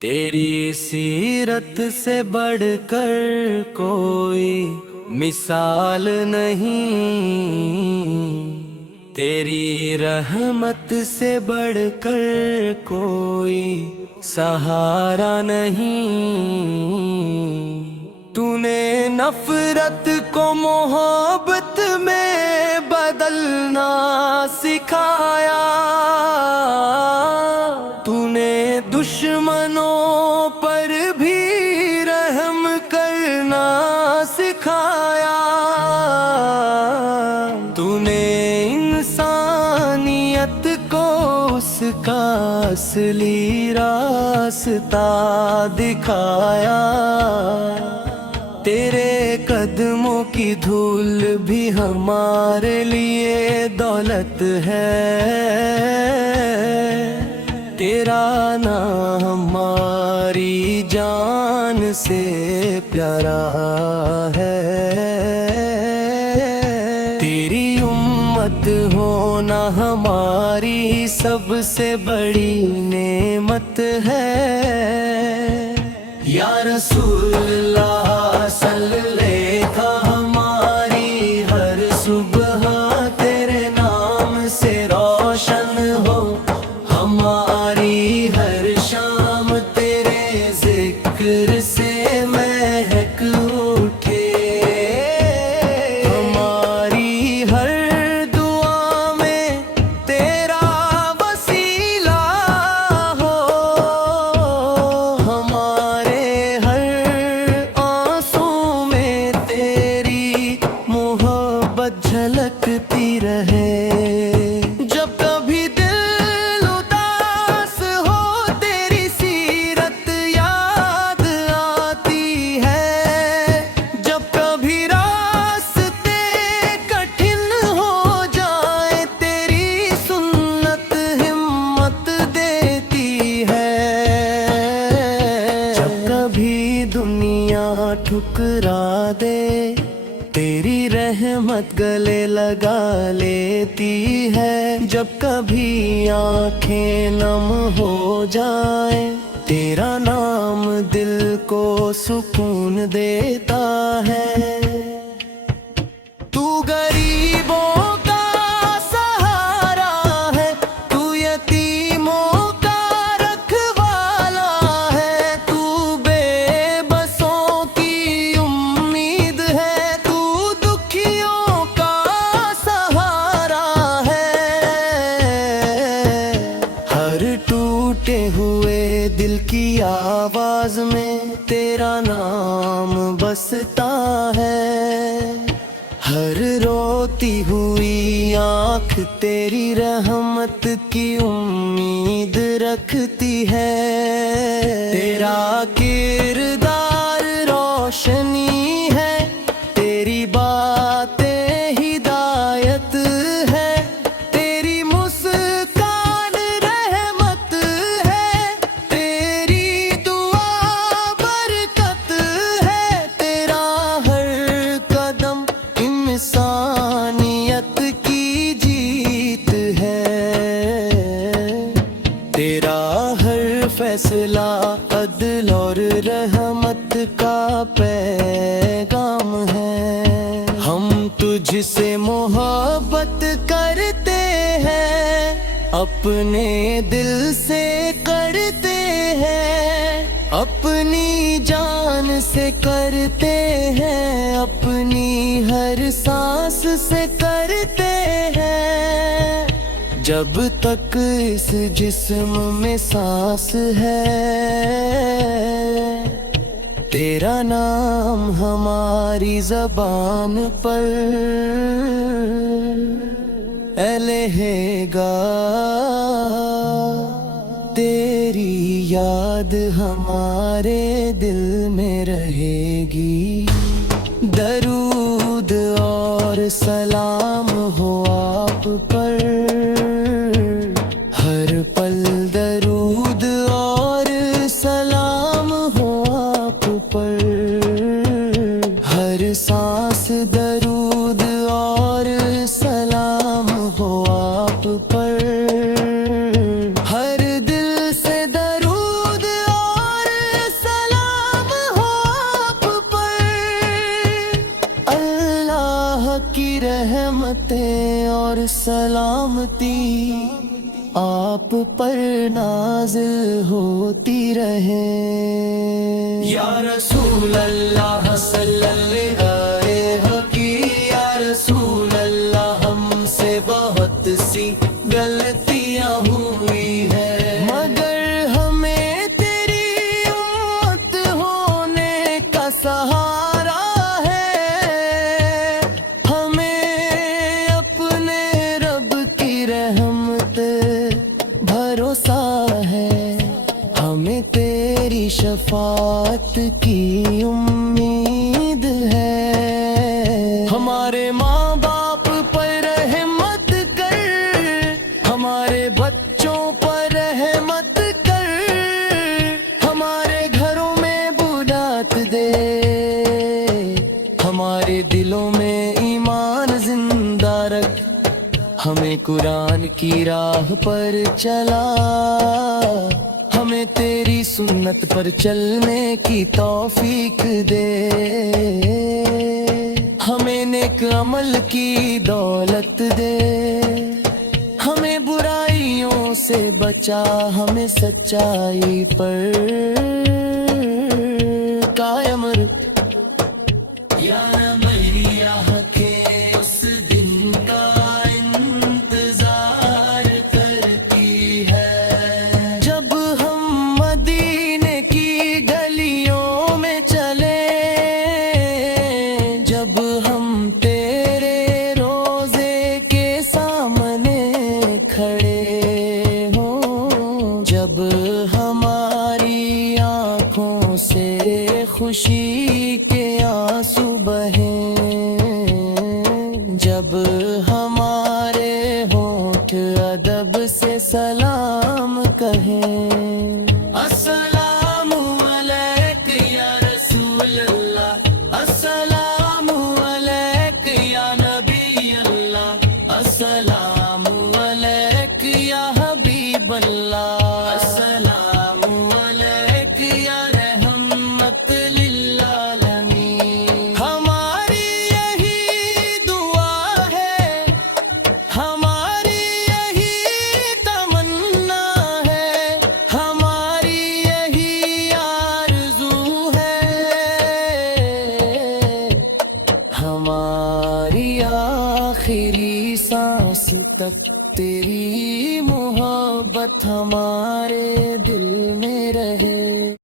तेरी सीरत से बढ़कर कोई मिसाल नहीं, तेरी रहमत से बढ़कर कोई सहारा नहीं। तूने नफरत को मोहब्बत में बदलना सिखाया, तूने दुश्मनों पर भी रहम करना सिखाया। तूने इंसानियत को उसका असली रास्ता दिखाया। तेरे कदमों की धूल भी हमारे लिए दौलत है, तेरा नाम हमारी जान से प्यारा है। तेरी उम्मत होना हमारी सबसे बड़ी नेमत है। या रसूलल्लाह सल्लल्लाहु हमारी हर सुबह तेरे नाम से रोशन हो, हमारी हर शाम तेरे जिक्र से महक उठे। हमारी हर दुआ में तेरा वसीला हो, हमारे हर आंसू में तेरी मोहब्बत झलकती रहे। जब कभी दिल उदास हो तेरी सीरत याद आती है, जब कभी रास्ते कठिन हो जाए तेरी सुन्नत हिम्मत देती है। जब कभी दुनिया ठुकरा दे तेरी रहमत गले लगा लेती है। जब कभी आंखें नम हो जाए तेरा नाम दिल को सुकून देता है। तू गरीबों का सहारा है, तू यतीमों का रखवाला है, तू बेबसों की उम्मीद है, तू दुखियों का सहारा है। हर टूटे हुए दिल की आवाज में तेरा नाम बसता है। हर रोती हुई आँख तेरी रहमत की उम्मीद रखती है। तेरा किरदार रोशनी है, तेरी बातें हिदायत है, तेरी मुस्कान रहमत है, तेरी दुआ बरकत है। तेरा हर कदम इंसानियत की जीत है, तेरा हर फैसला अदल और रहमत का पैगाम है। हम तुझसे मोहब्बत करते हैं, अपने दिल से करते हैं, अपनी जान से करते हैं, अपनी हर सांस से करते हैं। जब तक इस जिस्म में सांस है तेरा नाम हमारी ज़बान पर रहेगा। तेरी याद हमारे दिल में रहेगी। दरूद और सलाम हो आप पर, हर पल दरूद और सलाम हो आप पर, हर सांस दरूद और सलाम हो आप पर, हर दिल से दरूद और رحمتیں اور سلامتی آپ پر نازل ہوتی رہے۔ یا رسول اللہ صلی اللہ علیہ یا رسول اللہ، ہم سے بہت سی غلطیاں ہوئی ہے، مگر ہمیں تیری امت ہونے کا سہارا ہے، ہمیں اپنے رب کی رحمت بھروسہ ہے، ہمیں تیری شفاعت کی امید ہے۔ ہمارے ماں باپ پر رحمت کر، ہمارے بچوں پر رحمت کر، ہمارے گھروں میں برات دے، ہمارے دلوں میں ایمان زندہ رکھ، ہمیں قرآن کی راہ پر چلا، ہمیں تیری سنت پر چلنے کی توفیق دے، ہمیں نیک عمل کی دولت دے، ہمیں برائیوں سے بچا، ہمیں سچائی پر قائم رکھ۔ یا میاں کے اس دن کا انتظار کرتی ہے، جب ہم مدینے کی گلیوں میں چلے، جب ہم تیرے روزے کے سامنے کھڑے ہوں، جب ہماری آنکھوں سے خوشی کے آنسو بہیں، جب ہمارے ہونٹ ادب سے سلام کہیں، السلام علیک یا رسول اللہ، السلام علیک یا نبی اللہ، السلام علیک یا حبیب اللہ، السلام علیک یا رحمت للعالمین۔ ہماری یہی دعا ہے، ہماری یہی تمنا ہے، ہماری یہی آرزو ہے، ہماری آخری سانس تک تیری محبت ہمارے دل میں رہے۔